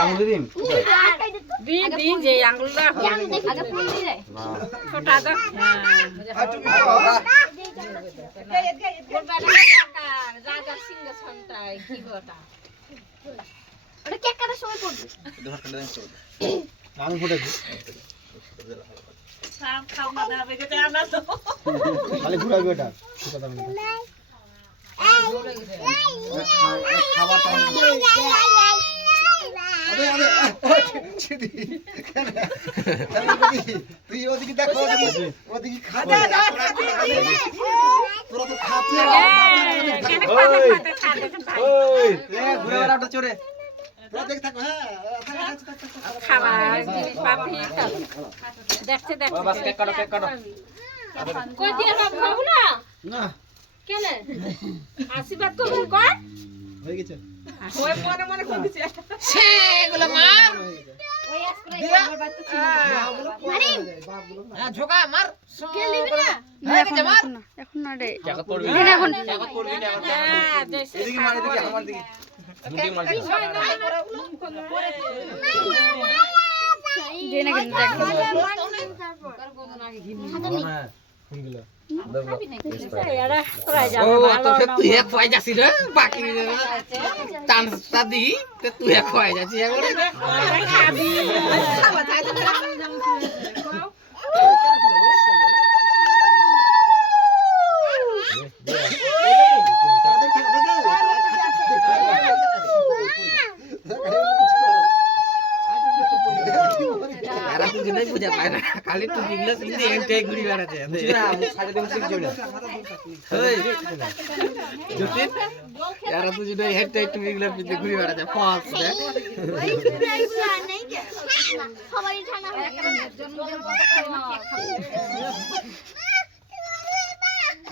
আঙুল দিন দি যে আঙুলটা আগে ফুল দি রে ছোটা তো রাজা সিংহ সন্তাই কি বটা ওটা কেক কাটার সময় পড়বে আমি ফুটে দিই সাম খাও না হবে কে জানা তো খালি ঘুরাবি ওটা কথা বলি খাবার টাইম আরে চিদি তুই ওদিকে দেখো ওদিকে খাবে তোরা তো খাচ্ছে ওই ঘুরে বেড়াটা চড়ে তোরা দেখ থাকো হ্যাঁ খাবার জিনিস পাবি দেখতে দেখতে বাস কেক কাটো কই দিয়ে খাবো না না কেন আশীর্বাদ করবো কর হয়ে গেছে ওই মনে মনে কই দিছে সেগুলো মার ওই আজকে একবার তো ছিল আরে ঝোকা মার কে নিবি না এখন না রে টাকা পড়বি এখন টাকা পড়বি না হ্যাঁ জেসে এদিকে মার এদিকে আমার দিকে মুটি মার দে না কিন্তু দেখ হ্যাঁ ফুলগুলো ও তো তুই এক পাই যাচ্ছিস রে বাকি চান্সটা দি তে তুই এক পাই যাচ্ছিস একবারে এরা তুই নাই বুঝা পায় না খালি তুই বিগলা সিন্ধি এটাই ঘুরি বেড়াচ্ছে না সাড়ে দিন ঠিক যাবে যতীন এরা তুই নাই হেডটাই তুই বিগলা সিন্ধি ঘুরি বেড়াচ্ছে ফাস রে সবাই ঠান্ডা হয়ে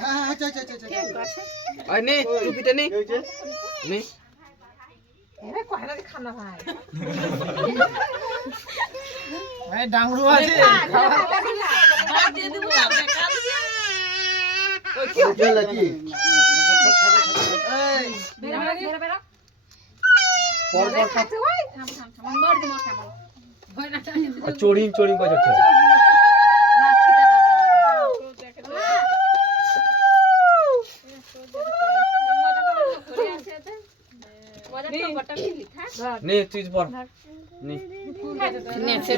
হ্যাঁ আচ্ছা আচ্ছা আচ্ছা ওই নে টুপিটা নে নে এরে কয়না খানা ভাই এই ডাংরু আছে বাদ দিয়ে দেব আমরা কাল ওই চল কি এই বেরা পর পর খাচ্ছে ওই থাম মার দিমা কেমন ভয় না চড়িং বাজাচ্ছে না খিদা মজা তো বটা মিলি থাক নে তুই পর নে নেছে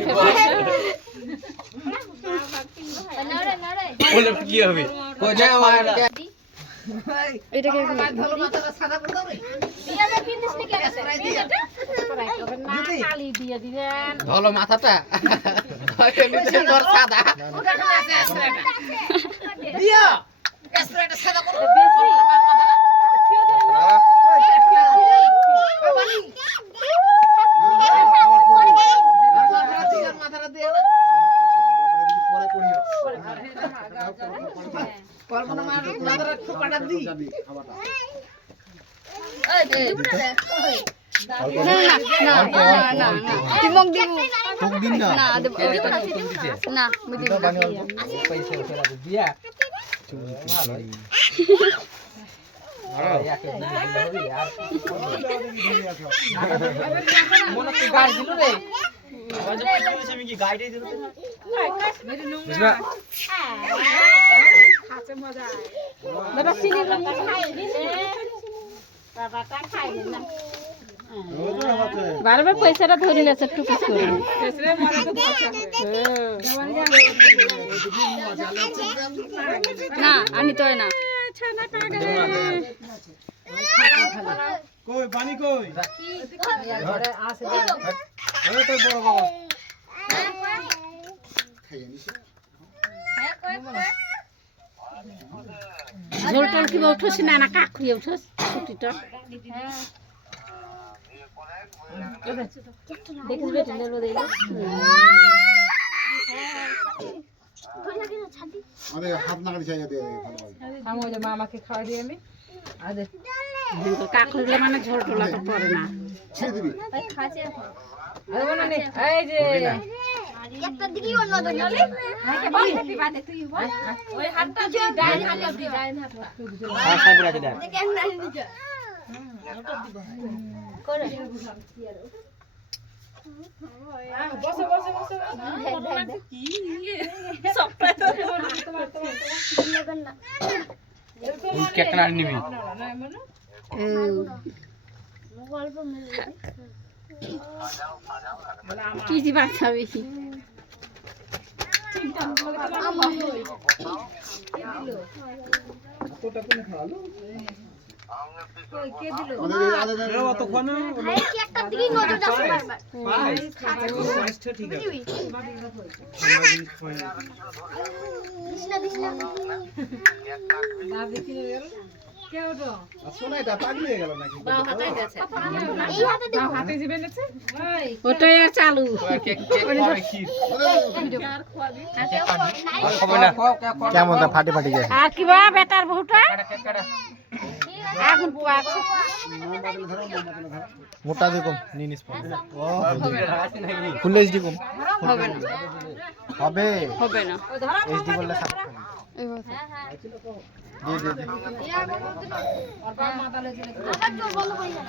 নড়ে নড়ে বলে কি হবে কই যা আমার এটা কে ধলো মাথাটা সাদা করে দাও দিয়া দে পিন্দিস নি কে আছে না কালি দিয়ে দিবেন ধলো মাথাটা ওই নিচে তোর সাদা দিয়া স্প্রেটা সাদা করো বেশি মাথাটা দিয়ে না পরে করিও পরমাণু মাথাটা খোপাটা দি খাবারটা না দিমক দিমু তোক দিন না না দেব না দিদা বানি অল্প পয়সা ওরা দিয়া মনে তো গাড়ি দিল রে আমি কি গাইডই দিল বুঝবা খাচ্ছে মজা বাবা চিনি লঙ্কা খাই দিছে বাবাটা খাই দিন না বারবার পয়সাটা ধরে নেছে টুকু করে পয়সাটা মারা তো না আনি তো না ছানা পাগল কই পানি কই ঘরে আসে আরে তো বড় বাবা ঝোল টোল কি উঠোস না না কাক খুঁয়ে উঠোস ছুটিটা দেখিস বেটে নেবো দেই আরে হাত নাগাড়ি চাইয়া দে আমি ওই মামাকে খাওয়া দিই আমি আর কাক খুঁজলে মানে ঝোল টোলা তো পড়ে না ছেড়ে দিবি আরে বলো নে এই যে একটা দিকে অন্য দলে হাইকে বাঁধে বাঁধে তুই বল ওই হাতটা দি ডাইন হাতটা দি ডাইন হাতটা আর সাইড আছে দে কেন নাই নিজ করে বসো বসো বসো কেক না নিবি কি জি বাঁচাবি ভাই কি একটা দিকেই নজর যাচ্ছে বারবার ঠিক আছে দিস না এই হাতে দেখো ওটাই আর চালু কেক খির কেমন তা ফাটে ফাটে যায় আর কি বা বেটার বহুটা আগুন পোয়া আছে মোটা দেখুন নিনিস ফুল এইচডি কম হবে না হবে হবে না এইচডি বললে সাপ দিয়ে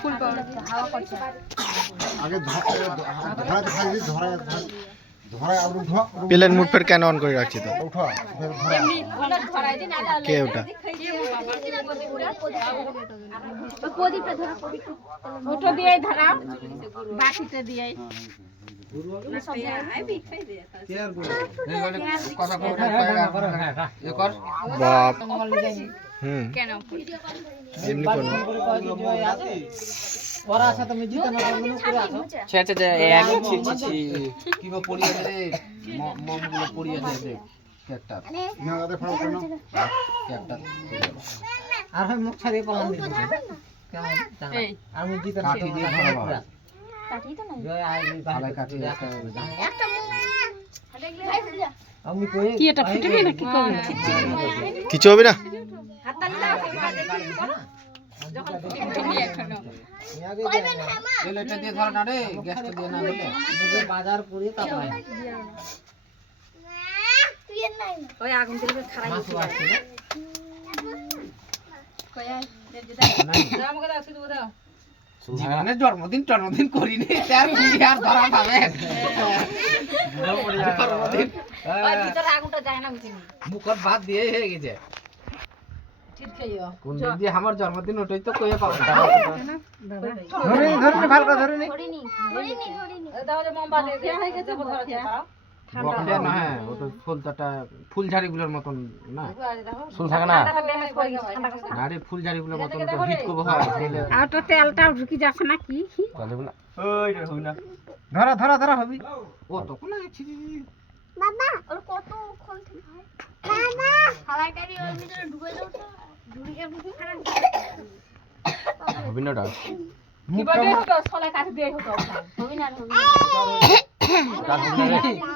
ফুল পাউডার হাওয়া করছে প্লেন মুড ফের কেন অন করে রাখছি তো কে ওটা প্রদীপটা ধরো ওটা দিয়ে ধরাও বাকিটা দিয়ে কথা কর বাপ কেন এমনি করুন কিবা পড়িয়ে দে মমগুলো পড়িয়ে দে দেখ কেকটা কেকটা আর হয় মুখ ছাড়িয়ে পালান দিই কেমন এই আমি জিতে কাঠি দিয়ে ধরাবো কাটি তো নাই জয় আই ভালো কাঠি একটা একটা আমি কই কি এটা ফুটবে না কি করবে কিছু হবে না এটা দিয়ে ধরা না রে গ্যাসটা দিয়ে না দিলে নিজে বাজার করে তারপরে তুই এর নাই না ওই আগুন তেলে খারাপ মাছ আছে না কই আর আমাকে দাও শুধু দাও জীবনে জন্মদিন করিনি তার কি আর ধরা পাবে জন্মদিন ওই ভিতরে আগুনটা যায় না বুঝিনি মুখর ভাত দিয়ে হয়ে গেছে ঠিক খাইও কোন দিন দিয়ে আমার জন্মদিন ওটাই তো কইয়া পাবো ধরে ভালো করে ধরে ধরিনি দাও যে মোমবাতি দিয়ে হয়ে গেছে ধরে পারো বকলে না হ্যাঁ ওটা ফুলটাটা ফুলঝাড়িগুলোর মতন না ফুল থাকে না আরে ফুলঝাড়িগুলোর মতন তো হিট করব হয় আর তো তেলটা ঢুকি যাচ্ছে না কি ওইটা হই না ধরা হবি ও তখন আছি বাবা ওর কতক্ষণ থেকে হয় বাবা হাওয়াটারি ওর ভিতরে ঢুকে দাও তো ঢুকে হবে না ডাক কি বলে হতো ছলে কাটি দিয়ে হতো হবি না হবি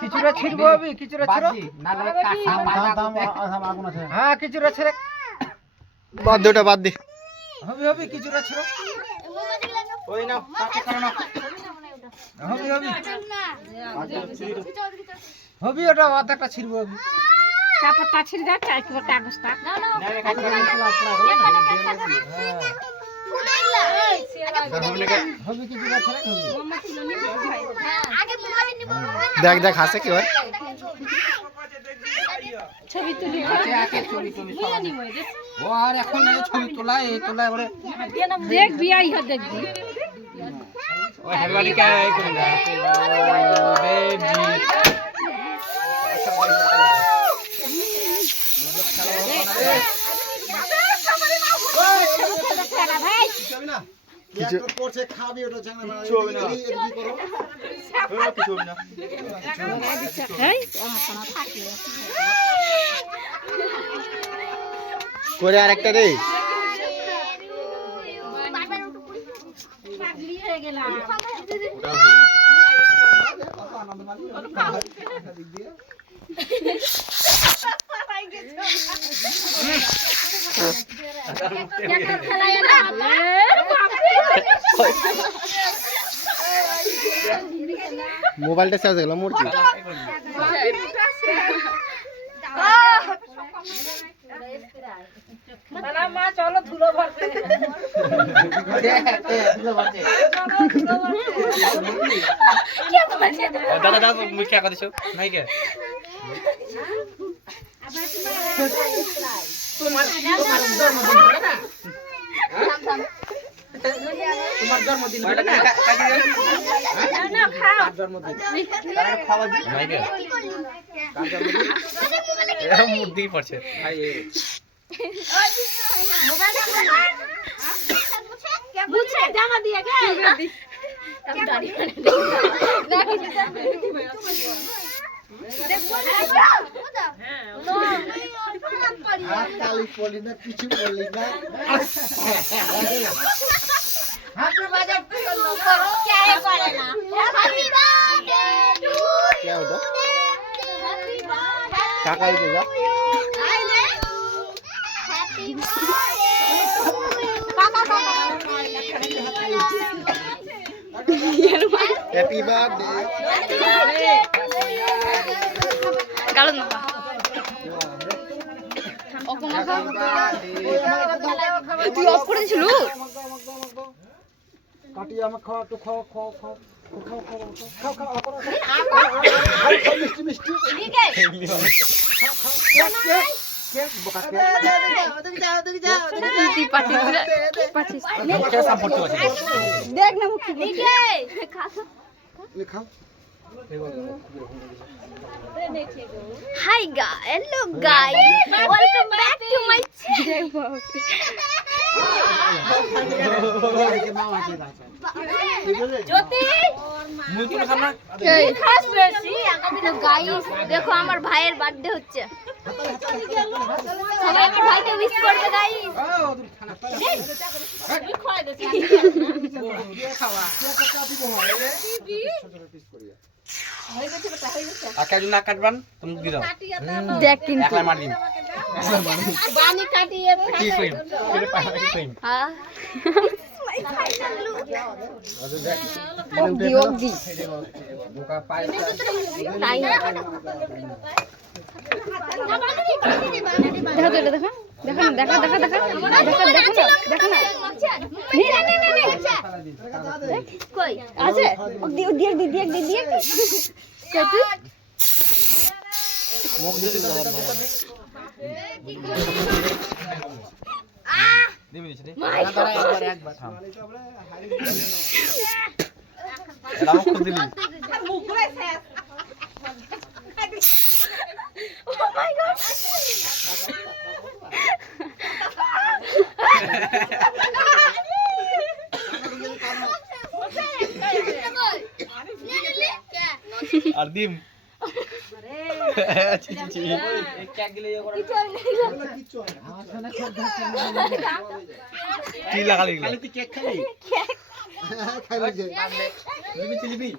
কিছুটা ছিড়বো আমি কিছুটা ছিড়ো না রে কাঁচা পাতা আগুন আছে হ্যাঁ কিছুটা ছিড়ে বাদ দে ওটা বাদ দে হবি কিছুটা ছিড়ো মোমবাতি লাগাও ওই নাও তাকে করো না হবি না হবি ওটা অর্ধেকটা ছিড়বো আমি কাপড়টা ছিড়ে যাচ্ছে আর কি কাগজটা না না হবি কিছুটা ছিড়ে হবি আগে মোমবাতি নিব দেখ দেখ হাসে কি হয় ছবি তুলি আকে ছবি ও আর এখন এই ছবি তোলা এই তোলা করে দেখ বিয়াই হয় দেখবি ওই হেলবানি কা এই করে না কিছু করছে খাবি ওটা জানা না কিছু হবে না কিছু হবে না করে আরেকটা রে মোবাইলটা চার্জ গেল মূর্তি মা চলো ধুলো ভরতে দাদা দাদা মুই কে কথা নাই কে তোমার জন্মদিন হবে না তোমার জন্মদিন হবে না না খাও জন্মদিন খাওয়া দি নাই কে এরকম মুদ্দি পড়ছে ভাই বুঝছে জামা দিয়ে গে দাড়ি হাত তালি পড়লি না কিছু বললি না হ্যাপি বার্থডে টু ইউ क्या है करे ना हैप्पी बर्थडे टू क्या होता हैप्पी बर्थडे काका ही देगा आई ने हैप्पी बर्थडे काका हैप्पी बर्थडे गालो ना তুই অফ করে দিছিল কাটি আমাকে খাওয়া তো খাও খাও খাও খাও খাও খাও খাও খাও মিষ্টি মিষ্টি ঠিক আছে কেক বোকা কেক তুই পাঠিস কে সাপোর্ট করছে দেখ না মুখ ঠিক আছে খা ले खाओ Hi guys, hello guys, welcome back to my channel. ज्योति মুই তো খানা খাস বেশি তো গাইস দেখো আমার ভাইয়ের বার্থডে হচ্ছে সবাই আমার ভাইকে উইশ করবে গাইস আকা যদি না কাটবান তুমি দি দাও দেখ কিন্তু একলা মার দিন বানি কাটিয়ে কি কইম কি কইম হ্যাঁ বোকা পাই তাই দেখা তো এটা দেখা দেখা দেখা দেখা দেখা দেখা দেখা না কই আছে দিয়ে দিয়ে দিয়ে দিয়ে দিয়ে কত মুখ দিয়ে দাও দিবি দিছি একবার এটা মুখ দিলি Oh my god! আর দিম কি লাগালি खाली तू केक खाली खाली লিবি লিবি